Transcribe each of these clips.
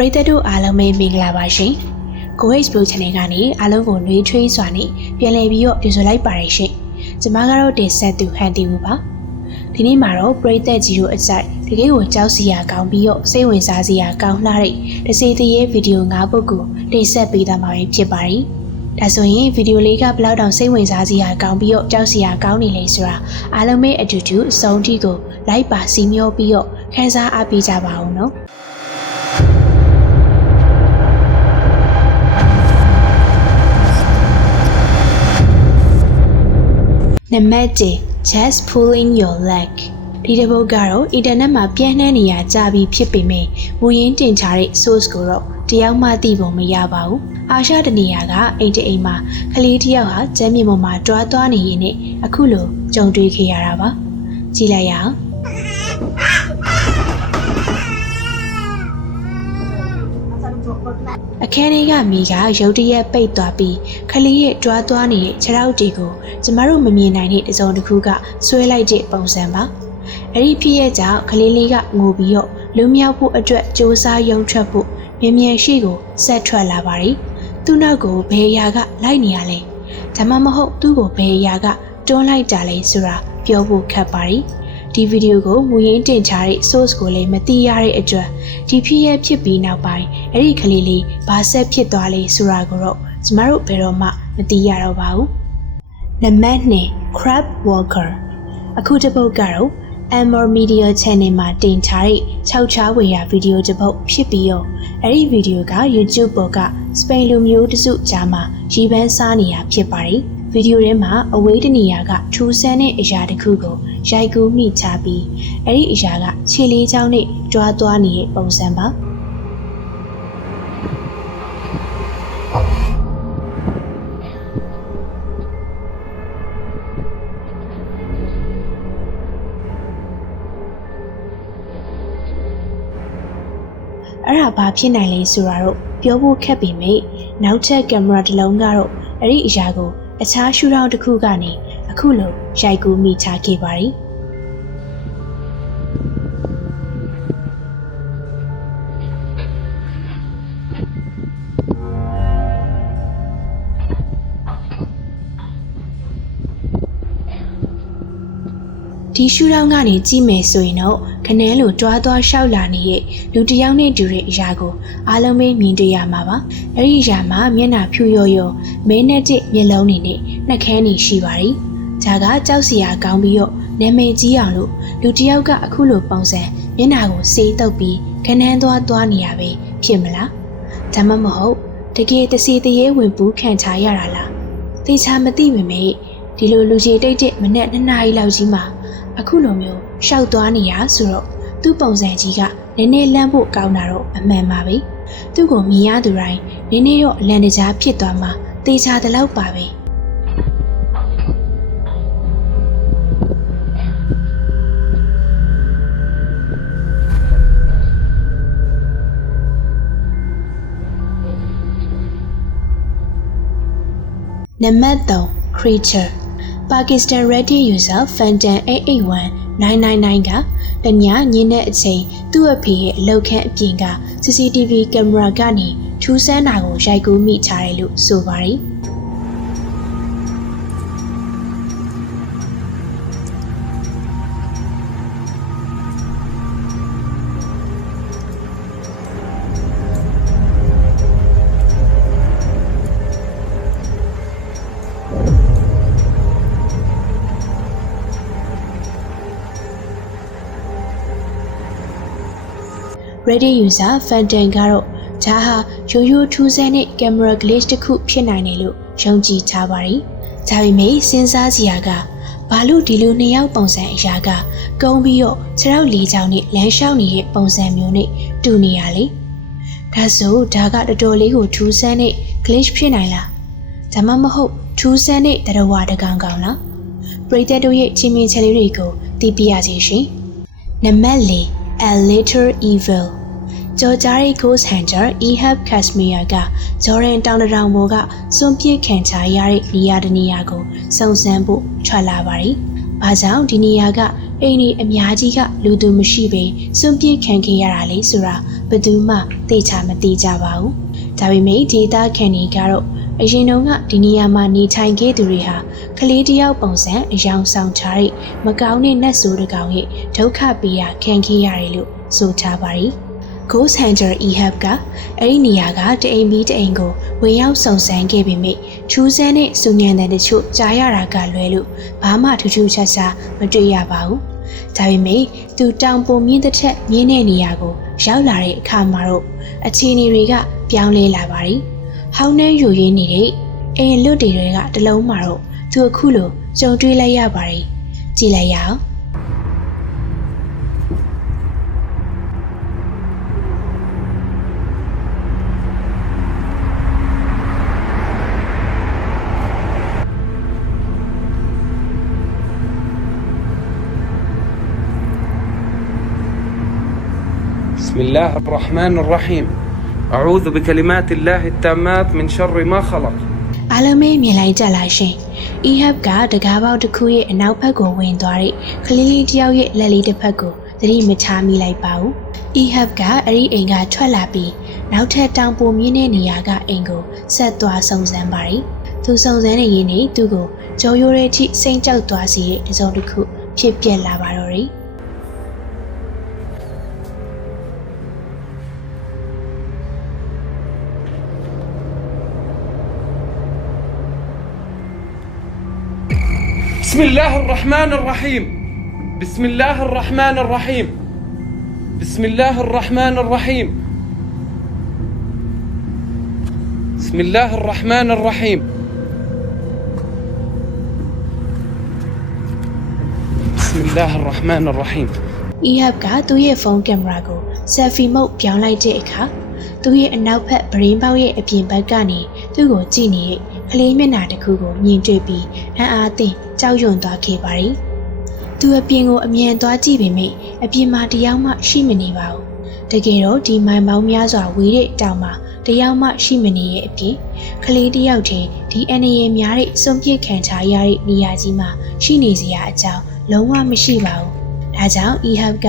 ပရိသတ်တို့အားလုံးပဲမင်္ဂလာပါရှင်။ Go Explore Channel ကနေအားလုံးကိုနှွေးထွေးစွာနဲ့ပြန်လည်ပြီးတော့ကြိုဆိုလိုက်ပါတယ်ရှင်။ကျွန်မကတော့တင်ဆက်သူဟန်တီဦးပါ။ဒီနေ့မှာတော့ပရိသတ်ကြီးတို့အကြိုက်တကယ်ကိုကြောက်စရာကောင်းပြီးတော့စိတ်ဝင်စားစရာကောင်းလှတဲ့တစေတရေဗီဒီယို၅ပုဒ်ကိုတင်ဆက်ပေးသွားမှာဖြစ်ပါတယ်။ဒါဆိုရင်ဗီဒီယိုလေးကဘယ်လောက်တောင်စိတ်ဝင်စားစရာကောင်းပြီးတော့ကြောက်စရာကောင်းနေလဲဆိုတာအားလုံးပဲအတူတူအဆုံးထိကိုလိုက်ပါစီမျောပြီးတော့ခန်းစားအားပေးကြပါဦးနော်။နံပါတ်1 just pulling your leg ဒီတစ်ပုဒ်ကတော့အင်တာနက်မှာပြန့်နှံ့နေရကြပြီးဖြစ်ပေမဲ့မူရင်းတင်ချတဲ့ source ကိုတော့တယောက်မှသိပုံမရပါဘူးအာရှတနေရာကအိမ်တအိမ်မှာကလေးတစ်ယောက်ဟာကျမ်းမြေပေါ်မှာတွားသွားနေရင်အခုလိုကြုံတွေ့ခဲ့ရတာပါကြည့်လိုက်ရအောင်အခန်းထဲကမိကရုတ်တရက်ပိတ်သွားပြီးခလေးရဲ့တွားသွားနေတဲ့ခြေထောက်တွေကိုကျမတို့မမြင်နိုင်တဲ့တစုံတစ်ခုကဆွဲလိုက်တဲ့ပုံစံပါအဲ့ဒီဖြစ်ရဲ့ကြောင့်ခလေးလေးကငိုပြီးတော့လူမြောက်ဖို့အတွက်စ조사ရုံထွက်ဖို့မြန်ရှိကိုဆက်ထွက်လာပါတယ်သူ့နောက်ကိုဘယ်အရာကလိုက်နေရလဲဒါမှမဟုတ်သူ့ကိုဘယ်အရာကတွန်းလိုက်ကြလဲဆိုတာပြောဖို့ခက်ပါတယ်ဒီဗီဒီယိုကိုမူရင်းတင်ချတဲ့ source ကိုလည်းမသိရတဲ့အတွက်ဒီဖြစ်ရဖြစ်ပြီးနောက်ပိုင်းအဲ့ဒီကလေးလေးဘာဆက်ဖြစ်သွားလဲဆိုတာကိုတော့ကျမတို့ဘယ်တော့မှမသိရတော့ပါဘူးနံပါတ်2 crab walker အခုတစ်ပုဒ်ကတော့ Amor Media Channel မှာတင်ချတဲ့6ချားဝေရာဗီဒီယိုတစ်ပုဒ်ဖြစ်ပြီးတော့အဲ့ဒီဗီဒီယိုက YouTube ပေါ်ကစပိန်လူမျိုးတစုကြားမှာရီပန်းစားနေရဖြစ်ပါတယ်ဗီဒီယိုထဲမှာအဝေးတနေရာကထူးဆန်းတဲ့အရာတစ်ခုကိုရိုက်ကူးမိချပြီးအဲ့ဒီအရာကခြေလေးချောင်းနဲ့တွားသွားနေတဲ့ပုံစံပါအဲ့ဒါဘာဖြစ်နိုင်လဲဆိုတာတော့ပြောဖို့ခက်ပေမဲ့နောက်ထပ်ကင်မရာတစ်လုံးကတော့အဲ့ဒီအရာကိုအခြားရှူထောင့်တစ်ခုကနေအခုလိုရိုက်ကူးမိချခဲ့ပါတယ်ဒီရှူထောင့်ကနေကြည့်မယ်ဆိုရင်တော့ခနန်းလိုတွားသွားလျှောက်လာနေတဲ့လူတစ်ယောက်နဲ့တူတဲ့အရာကိုအားလုံးပဲမြင်တွေ့ရမှာပါအဲ့ဒီအရာမှာမျက်နှာဖြူရောမဲနဲ့တဲ့မျက်လုံးတွေနဲ့နှာခမ်းတွေရှိပါတယ်ဒါကကြောက်စရာကောင်းပြီးတော့နာမည်ကြီးအောင်လို့လူတစ်ယောက်ကအခုလိုပုံစံမျက်နှာကိုစေးတုပ်ပြီးခနန်းသွားနေရပဲဖြစ်မလားဒါမှမဟုတ်တကယ်တစီတရေဝင်ပူးခံချရတာလားသိချာမသိပေမဲ့ဒီလိုလူကြီးတိတ်တဲ့မနဲ့2နာရီလောက်ကြီးမှာအခုလိုမျိုးရှောက်သွားနေရဆိုတော့သူ့ပုံစံကြီးကနည်းနည်းလန့်ဖို့ကောင်းတာတော့အမှန်ပါပဲသူ့ကိုမြင်ရသူတိုင်းနည်းနည်းတော့အလန့်တကြားဖြစ်သွားမှတေချာတဲ့လောက်ပါပဲနံပါတ်3 creature Pakistan Reddit user Fantan 881999ကတညညင်းတဲ့အချိန်သူ့အဖေရဲ့အလုပ်ခန့်အပြင်က CCTV ကင်မရာကနေထူးဆန်းတာကိုရိုက်ကူးမိချတယ်လို့ဆိုပါတယ်။ Reddit user Fantan ကတော့ဒါဟာရိုးထူးဆန်းတဲ့ camera glitch တစ်ခုဖြစ်နိုင်တယ်လို့ယုံကြည်ထားပါတယ်။ဒါပေမဲ့စဉ်းစားစရာကဘာလို့ဒီလို2ယောက်ပုံစံအရာကကုန်းပြီးတော့ခြေထောက်လေးချောင်းနဲ့လမ်းလျှောက်နေတဲ့ပုံစံမျိုးနဲ့တူနေရလေ။ဒါဆိုဒါကတော်တော်လေးကိုထူးဆန်းတဲ့ glitch ဖြစ်နိုင်လား။ဒါမှမဟုတ်ထူးဆန်းတဲ့တရဝတကောင်ကောင်လား။ပရိသတ်တို့ရဲ့ချင်းမြင်ချက်လေးတွေကိုသိပြရစီရှင်။နံပါတ်4 A Little Evilဂျော်ဂျာရီ Ghost Hunter Ehab Kashmir ကဂျော်ဒန်တောင်တထောင်ပေါ်ကစွန့်ပစ်ခံချရတဲ့နေရာတစ်နေရာကိုစုံစမ်းဖို့ထွက်လာပါတယ်။ဘာကြောင့်ဒီနေရာကအိမ်ကြီးအများကြီးကလူသူမရှိဘဲစွန့်ပစ်ခံခဲ့ရတာလဲဆိုတာ ဘယ်သူမှသိချမသိကြပါဘူးဒါပေမဲ့ဒေတာခန်နီကတော့အရင်တုန်းကဒီနေရာမှာနေထိုင်ခဲ့သူတွေဟာကလေးတယောက်ပုံစံအယောင်ဆောင်ထားတဲ့မကောင်းတဲ့နတ်ဆိုးတစ်ကောင်ရဲ့ဒုက္ခပေးရခံခဲ့ရတယ်လို့ဆိုထားပါတယ်Ghost Hunter Ehab ကအဲ့ဒီနေရာကတအိမ်ပြီးတအိမ်ကိုဝင်ရောက်စုံစမ်းခဲ့ပေမဲ့ထူးဆန်းတဲ့စုညံတဲ့တချို့ကြားရတာကလွဲလို့ဘာမှထူးထူးခြားခြားမတွေ့ရပါဘူး။ဒါပေမဲ့သူတောင်ပေါ်မြင့်တဲ့ထက်မြင့်တဲ့နေရာကိုရောက်လာတဲ့အခါမှာတော့အခြေအနေတွေကပြောင်းလဲလာပါတယ်။ဟောင်းနှဲယူရင်းနေတဲ့အိမ်လွတ်တွေကတလုံးမှာတော့သူအခုလိုကြုံတွေ့လိုက်ရပါတယ်။ကြည့်လိုက်ရအောင်بسم الله الرحمن الرحيم أعوذ بكلمات الله التامات من شر ما خلق အားလုံးပဲမြင်လိုက်ကြလားရှင်။ Ehab ကတကားပေါက်တစ်ခုရဲ့အနောက်ဘက်ကိုဝင်သွားတဲ့ကလေးလေးတယောက်ရဲ့လက်လေးတစ်ဖက်ကိုသတိမချမိလိုက်ပါဘူး။ Ehab ကအဲ့ဒီအိမ်ကထွက်လာပြီးနောက်ထပ်တောင်ပေါ်မြင့်တဲ့နေရာကအိမ်ကိုဆက်သွားစုံစမ်းပါတယ်။သူစုံစမ်းနေရင်းနဲ့သူ့ကိုကြောရိုးတဲ့အထိစိတ်ကြောက်သွားစေတဲ့တစုံတစ်ခုဖြစ်ပျက်လာပါတော့တယ်။ بسم الله الرحمن الرحيم بسم الله الرحمن الرحيم بسم الله الرحمن الرحيم بسم الله الرحمن الرحيم بسم الله الرحمن الرحيم Ehab ကသူ့ရဲ့ဖုန်းကင်မရာကိုဆက်ဖီမုတ်ပြောင်းလိုက်တဲ့အခါသူ့ရဲ့အနောက်ဘက်ဗရင်းပေါက်ရဲ့အပြင်ဘက်ကနေသူ့ကိုကြည့်နေတဲ့ကလေးမျက်နှာတစ်ခုကိုမြင်တွေ့ပြီးအံ့အားသင့်ကြောက်ရွံ့သွားခဲ့ပါတယ်။သူအပြင်ကိုအမြန်သွားကြည့်ပေမဲ့အပြင်မှာတယောက်မှရှိမနေပါဘူး။တကယ်တော့ဒီမိုင်ပေါင်းများစွာဝေးတဲ့တောင်မှာတယောက်မှရှိမနေရဲ့အပြင်ကလေးတယောက်တည်းဒီအနေရများတဲ့စွန့်ပစ်ခံထားရတဲ့နေရာကြီးမှာရှိနေစရာအကြောင်းလုံးဝမရှိပါဘူး။ဒါကြောင့် Ehab က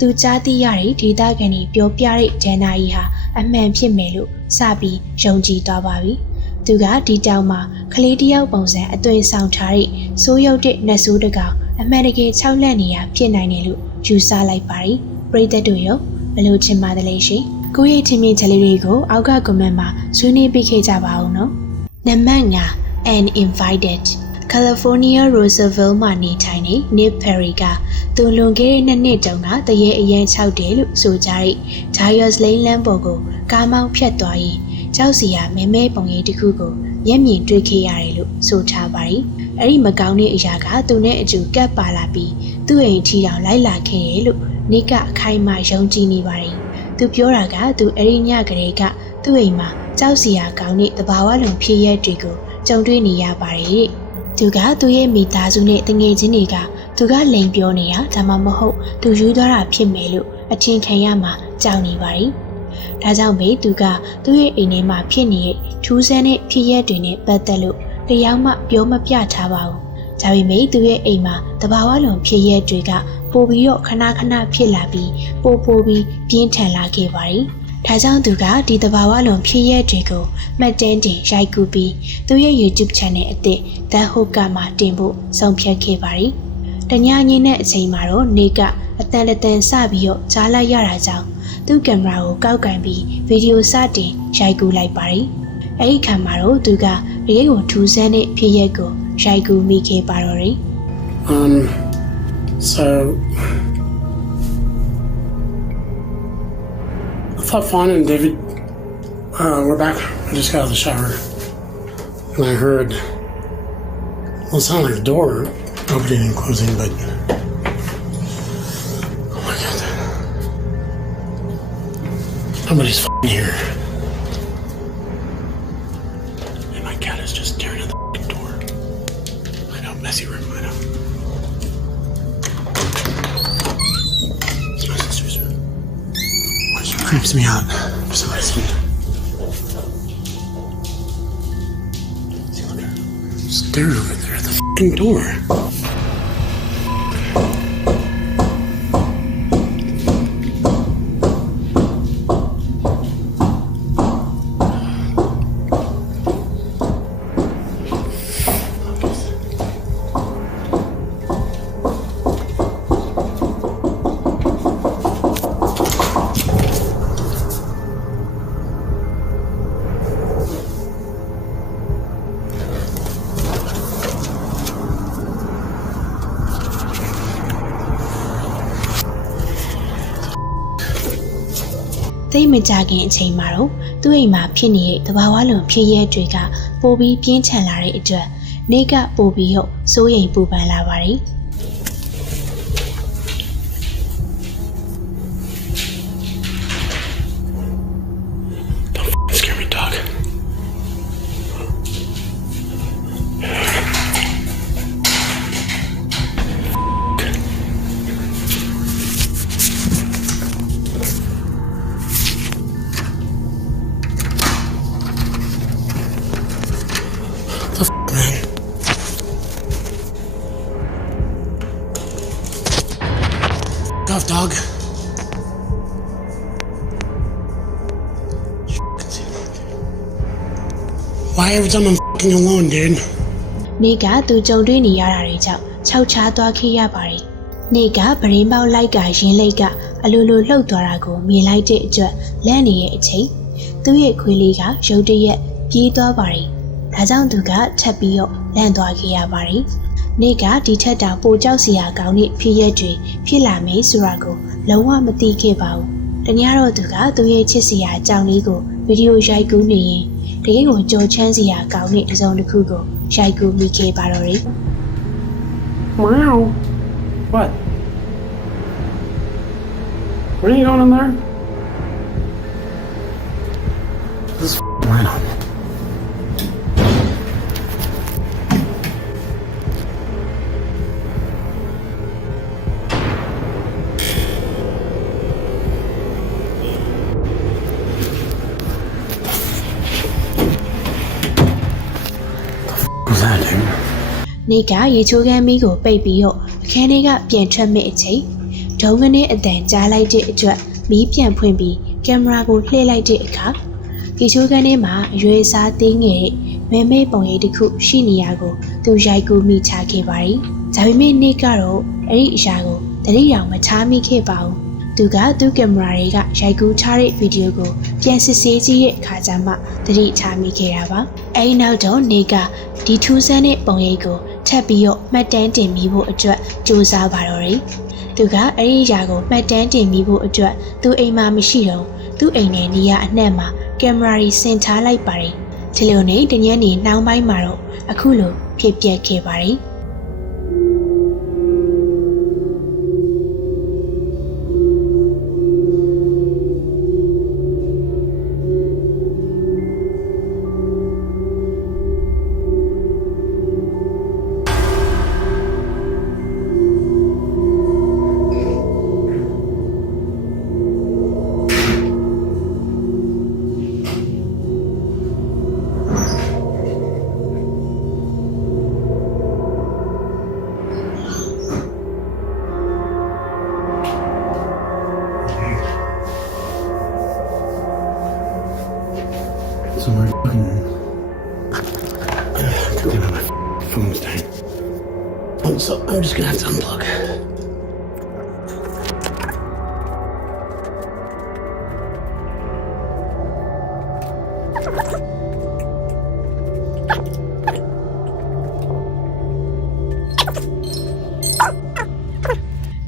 သူကြားသိရတဲ့ဒေတာကန်ကြီးပြောပြတဲ့ဂျန်နာကြီးဟာအမှန်ဖြစ်မယ်လို့စပြီးယုံကြည်သွားပါပြီ။သူကဒီတောင်မှာကလေးတယောက်ပုံစံအသွင်ဆောင်ထားတဲ့စိုးရုပ်တဲ့နတ်ဆိုးတကောင်အမှန်တကယ်ခြောက်လန့်နေရဖြစ်နိုင်တယ်လို့ယူဆလိုက်ပါတယ်။ပရိသတ်တို့ရောဘယ်လိုချင်ပါတယ်လဲရှင်။ကိုယ့်ရဲ့ထင်မြင်ချက်လေးတွေကိုအောက်က comment မှာဆွေးနွေးပေးခဲ့ကြပါဦးနော်။နံပါတ်5 Uninvited California Roseville မှာနေထိုင်နေ Nick Perry ကသူလွန်ခဲ့တဲ့2နှစ်တုန်းကတရေအရန်6တယ်လို့ဆိုကြတဲ့ Darius Lane လမ်းပေါ်ကိုကားမောင်းဖြတ်သွားရင်ကြောက်စရာမဲမဲပုံရိပ်တစ်ခုကိုမျက်မြင်တွေ့ခဲ့ရတယ်လို့ဆိုထားပါတယ်။အဲ့ဒီမကောင်းတဲ့အရာကသူနဲ့အတူကပ်ပါလာပြီးသူ့အိမ်ထီတောင်လိုက်လာခဲ့တယ်လို့ Nick ကအခိုင်အမာယုံကြည်နေပါတယ်။သူပြောတာကသူအဲ့ဒီညကလေးကသူ့အိမ်မှာကြောက်စရာကောင်းတဲ့သဘာဝလွန်ဖြစ်ရက်တွေကိုကြုံတွေ့နေရပါတယ်တဲ့။သူကသူ့ရဲ့မိသားစုနဲ့တငယ်ချင်းတွေကသူကလိန်ပြောနေတာဒါမှမဟုတ်သူယူသွားတာဖြစ်မယ်လို့အထင်ခံရမှာကြောက်နေပါတယ်။ဒါကြောင့်ပဲသူကသူ့ရဲ့အိမ်ထဲမှာဖြစ်နေတဲ့ထူးဆန်းတဲ့ဖြစ်ရက်တွေနဲ့ပတ်သက်လို့တရားမှပြောမပြထားပါဘူး။ဒါပေမဲ့သူ့ရဲ့အိမ်မှာတဘာဝလွန်ဖြစ်ရက်တွေကပိုပြီးတော့ခဏခဏဖြစ်လာပြီးပိုပြီးပြင်းထန်လာခဲ့ပါတယ်။ဒါကြောင့်သူကဒီတဘာဝလွန်ဖြစ်ရက်တွေကိုမှတ်တမ်းတင်ရိုက်ကူးပြီးသူ့ရဲ့ YouTube channel အသစ် The Hook ကမှတင်ဖို့ဆုံးဖြတ်ခဲ့ပါတယ်။တညညင်းတဲ့အချိန်မှာတော့နေကအတန်စပြီးတော့ကြားလိုက်ရတာကြောင့်သူ့ကင်မရာကိုကောက်ကင်ပြီးဗီဒီယိုစတင်ရိုက်ကူးလိုက်ပါတယ်။အဲဒီခါမှာတော့သူကတကယ်ကိုထူးဆန်းတဲ့ဖြစ်ရက်ကိုရိုက်ကူးမိခဲ့ပါတော့တယ်So I thought Fawn and David were back. I just got out of the shower and I heard, well, it sounded like the door opening and closing, but oh my god, nobody's f***ing here. And my cat is just staring at the f***ing door. I know, messy room, I know. It's my sister's room. Which creeps me out for some reason. See, look at her. Stared over there at the f***ing door. သိမကြခင်အချိန်မှာတော့သူ့အိမ်မှာဖြစ်နေတဲ့တဘာဝလွန်ဖြစ်ရဲတွေကပိုပြီးပြင်းထန်လာတဲ့အတွက်နေကပိုပြီးဟုတ်စိုးရိမ်ပူပန်လာပါတယ် Scare me, dog. The man. Off, dog. Why every time I'm fucking alone, dude? နေကသူကြုံတွေ့နေရတာတွေကြောင့်ခြောက်ခြားသွားခဲ့ရပါတယ်နေကပရင်းပေါက်လိုက်ကရင်းလိုက်ကအလိုလိုလှုပ်သွားတာကိုမြင်လိုက်တဲ့အတွက်လန့်နေတဲ့အချိန်သူ့ရဲ့ခွေးလေးကရုတ်တရက်ပြေးသွားပါတယ်ဒါကြောင့်သူကထပ်ပြီးတော့လန့်သွားခဲ့ရပါတယ်နေကဒီထက်တောင်ပိုကြောက်စရာကောင်းတဲ့ဖြစ်ရက်တွေဖြစ်လာမယ်ဆိုတာကိုလုံးဝမသိခဲ့ပါဘူးတ냐တော့သူကသူ့ရဲ့ချစ်စရာအကြောင်းလေးကိုဗီဒီယိုရိုက်ကူးနေရင်တကယ်ကိုကြောချမ်းစရာကောင်းတဲ့တစ်စုံတစ်ခုကိုရိုက်ကူးမိခဲ့ပါတော့တယ် Meow. What? What are you going in there? This is rhino. What was that, dude? နေကရေချိုးခမ်းမီးကိုပိတ်ပြီးတော့အခန်းထဲကပြန်ထွက်မိအချိန်ဒုံကနေအတန်ကြားလိုက်တဲ့အတွက်မီးပြန်ဖွင့်ပြီးကင်မရာကိုလှည့်လိုက်တဲ့အခါရေချိုးခမ်းထဲမှာအရွယ်အစားသေးငယ်တဲ့မဲမဲပုံရိပ်တစ်ခုရှိနေရကိုသူရိုက်ကူးမိချခဲ့ပါတယ်။ဒါပေမဲ့နေကတော့အဲ့ဒီအရာကိုတတိတောင်မထားမိခဲ့ပါဘူး။သူကသူ့ကင်မရာတွေကရိုက်ကူးထားတဲ့ဗီဒီယိုကိုပြန်စစ်ဆေးကြည့်တဲ့အခါကျမှတတိထားမိခဲ့တာပါ။အဲဒီနောက်တော့နေကဒီထူးဆန်းတဲ့ပုံရိပ်ကိုထပ်ပြီးတော့မှတ်တမ်းတင်မိဖို့အတွက်စူးစမ်းပါတော့တယ်။သူကအဲ့ဒီຢာကိုမှတ်တမ်းတင်မိဖို့အတွက်သူ့အိမ်မှာမရှိတော့သူ့အိမ်နဲ့နေရာအနှံ့မှာကင်မရာကြီးဆင်ထားလိုက်ပါတယ်။ဒီလိုနဲ့တညနေနှောင်းပိုင်းမှာတော့အခုလိုဖြစ်ပျက်ခဲ့ပါတယ်။ So we're fucking... God, my phone's dying. So I'm just gonna have to unplug. ။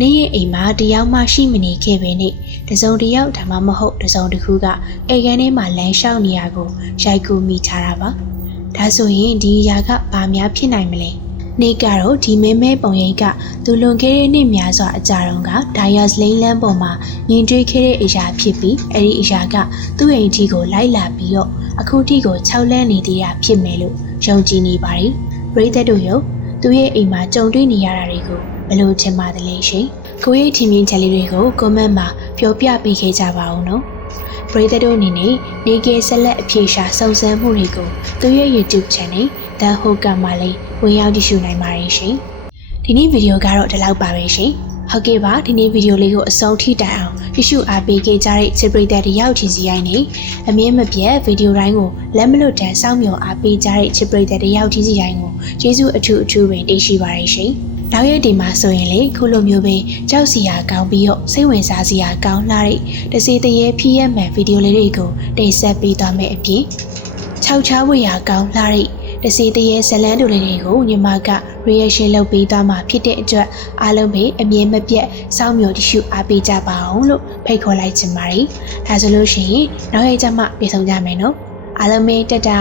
နေရဲ့အိမ်မှာတယောက်မှရှိမနေခဲ့ပဲနဲ့တစုံတစ်ယောက်ဒါမှမဟုတ်တစုံတစ်ခုကအိမ်ခန်းထဲမှာလမ်းလျှောက်နေရကိုရိုက်ကူးမိထားတာပါ။ဒါဆိုရင်ဒီຢာကဘာများဖြစ်နိုင်မလဲ။နေကတော့ဒီမဲမဲပုံရိပ်ကသူလွန်ခဲ့တဲ့နှစ်များစွာအကြာတုန်းကဒါယာစလိန်လန်းပေါ်မှာမြင်တွေ့ခဲ့တဲ့အရာဖြစ်ပြီးအဲ့ဒီအရာကသူ့အိမ်ကြီးကိုလိုက်လာပြီးတော့အခုထိကိုခြောက်လန့်နေသေးတာဖြစ်မယ်လို့ယုံကြည်နေပါတယ်။ပရိသတ်တို့ရောသူရဲ့အိမ်မှာကြုံတွေ့နေရတာတွေကိုဘယ်လိုချင်ပါတယ်လဲရှင်။ကိုယ့်ရဲ့ထင်မြင်ချက်လေးတွေကို comment မှာပြောပြပေးခဲ့ကြပါဦးနော်။ပရိသတ်တို့အနေနဲ့နေကယ်ဆက်လက်အဖြေရှာစုံစမ်းမှုတွေကိုသူရဲ့ YouTube channel The Hoka မှာလည်းဝင်ရောက်ကြည့်ရှုနိုင်ပါတယ်ရှင်။ဒီနေ့ဗီဒီယိုကတော့ဒီလောက်ပါပဲရှင်။ဟုတ်ကဲ့ပါဒီနေ့ဗီဒီယိုလေးကိုအဆုံးထိတိုင်အောင်ကြည့်ရှုအားပေးခဲ့ကြတဲ့ချစ်ပရိသတ်တယောက်ချင်းစီတိုင်းနဲ့အမြဲမပြတ်ဗီဒီယိုတိုင်းကိုလက်မလွတ်တမ်းစောင့်မျှော်အားပေးကြတဲ့ချစ်ပရိသတ်တယောက်ချင်းစီတိုင်းကိုကျေးဇူးအထူးပဲတင်ရှိပါတယ်ရှင်။နောက်ရက်ဒီမှာဆိုရင်လေခုလိုမျိုးပဲကြောက်စရာကောင်းပြီးတော့စိတ်ဝင်စားစရာကောင်းလာတဲ့တစေတရေဖြစ်ရမှန်ဗီဒီယိုလေးတွေကိုတင်ဆက်ပေးသွားမယ်အပြင်ခြောက်ချားဝေရာကောင်းလာတဲ့ တစီတရေဇလန်းတို့လေးတွေကိုညီမက reaction လုပ်ပေးသွားမှာဖြစ်တဲ့အတွက်အားလုံးပဲအမြင်မပြတ်စောင့်မျှော်တရှုအားပေးကြပါအောင်လို့ဖိတ်ခေါ်လိုက်ချင်ပါတယ်။ဒါဆိုလို့ရှိရင်နောက်ရက်ကျမှပြန်ဆောင်ကြမယ်နော်။အားလုံးပဲတက်တာ